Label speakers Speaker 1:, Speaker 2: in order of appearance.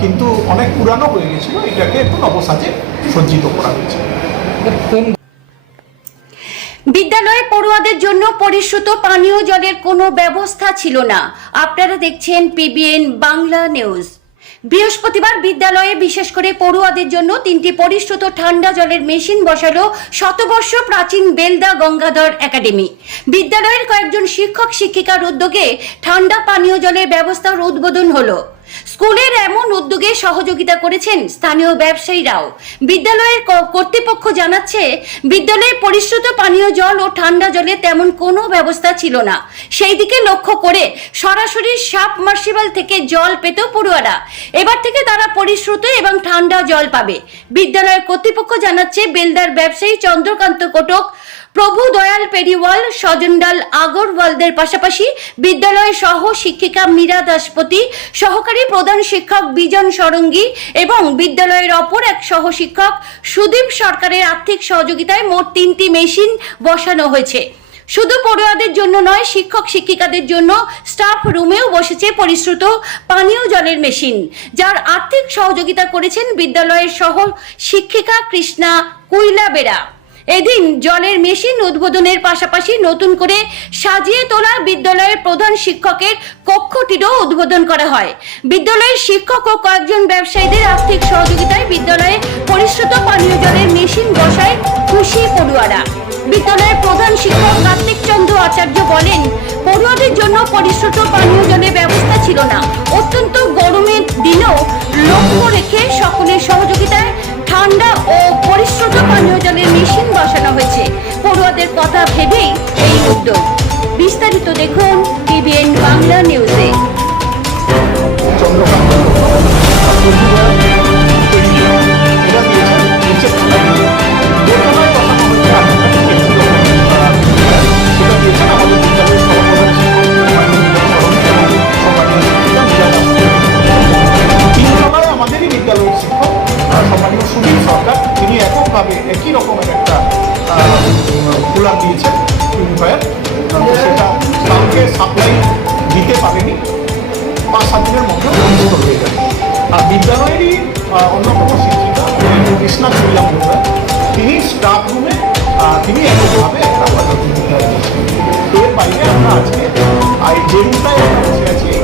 Speaker 1: কিন্তু অনেক পুরানো হয়ে গেছিল, এটাকে একটু নবসাজে সজ্জিত করা হয়েছে।
Speaker 2: বিদ্যালয়ে পড়ুয়াদের জন্য পরিশ্রুত পানীয় জলের কোনো ব্যবস্থা ছিল না। আপনারা দেখছেন পিবিএন বাংলা নিউজ। বৃহস্পতিবার বিদ্যালয়ে বিশেষ করে পড়ুয়াদের জন্য তিনটি পরিশ্রুত ঠান্ডা জলের মেশিন বসালো শতবর্ষ প্রাচীন বেলদা গঙ্গাধর একাডেমি। বিদ্যালয়ের কয়েকজন শিক্ষক শিক্ষিকার উদ্যোগে ঠান্ডা পানীয় জলের ব্যবস্থার উদ্বোধন হলো। স্কুলের এমন উদ্যোগে সহযোগিতা করেছেন স্থানীয় ব্যবসায়ীরাও। বিদ্যালয়ের কর্তৃপক্ষ জানাচ্ছে, বিদ্যালয়ে পরিশ্রুত পানীয় জল ও ঠান্ডা জলের তেমন কোনো ব্যবস্থা ছিল না। সেই দিকে লক্ষ্য করে সরাসরি সাব মার্সিবল থেকে জল পেত পড়ুয়ারা। এবার থেকে তারা পরিশ্রুত এবং ঠান্ডা জল পাবে। বিদ্যালয়ের কর্তৃপক্ষ জানাচ্ছে, বেলদার ব্যবসায়ী চন্দ্রকান্ত কোটক প্রভু দয়াল পেরিওয়াল, সজনডাল আগরওয়ালদের পাশাপাশি বিদ্যালয়ের সহ শিক্ষিকা মীরা দাসপতি সহকারী প্রধান শিক্ষক বিজন সরঙ্গী এবং বিদ্যালয়ের অপর এক সহ শিক্ষক সুদীপ সরকারের আর্থিক সহযোগিতায় মোট তিনটি মেশিন বসানো হয়েছে। শুধু পড়ুয়াদের জন্য নয়, শিক্ষক শিক্ষিকাদের জন্য স্টাফ রুমেও বসেছে পরিশ্রুত পানীয় জলের মেশিন, যার আর্থিক সহযোগিতা করেছেন বিদ্যালয়ের সহ শিক্ষিকা কৃষ্ণা কুইলা বেরা এদিন জলের মেশিন উদ্বোধনের পাশাপাশি নতুন করে সাজিয়ে তোলা বিদ্যালয়ের প্রধান শিক্ষকের কক্ষটিরও উদ্বোধন করা হয়। বিদ্যালয়ের শিক্ষক ও কয়েকজন ব্যবসায়ীদের আর্থিক সহযোগিতায় বিদ্যালয়ে পরিশ্রুত পানীয় জলের মেশিন বসায় খুশি পড়ুয়ারা। বিদ্যালয়ের প্রধান শিক্ষক কার্তিক চন্দ্র আচার্য বলেন, পড়ুয়াদের জন্য পরিশ্রুত পানীয় জলের ব্যবস্থা ছিল না। অত্যন্ত গরমের দিনেও লক্ষ্য রেখে সকলের সহযোগিতায় ঠান্ডা ও কথা ভেবেই এই উদ্যোগ। বিস্তারিত দেখুন টিভিএন বাংলা নিউজে
Speaker 1: আর বিদ্যালয়েরই অন্যতম শিক্ষিকা কৃষ্ণা চুল্লা মহোদয় তিনি স্টাফ রুমে তিনি একভাবে একটা এর বাইরে আমরা আজকে যে রুমটাই আমরা বসে আছি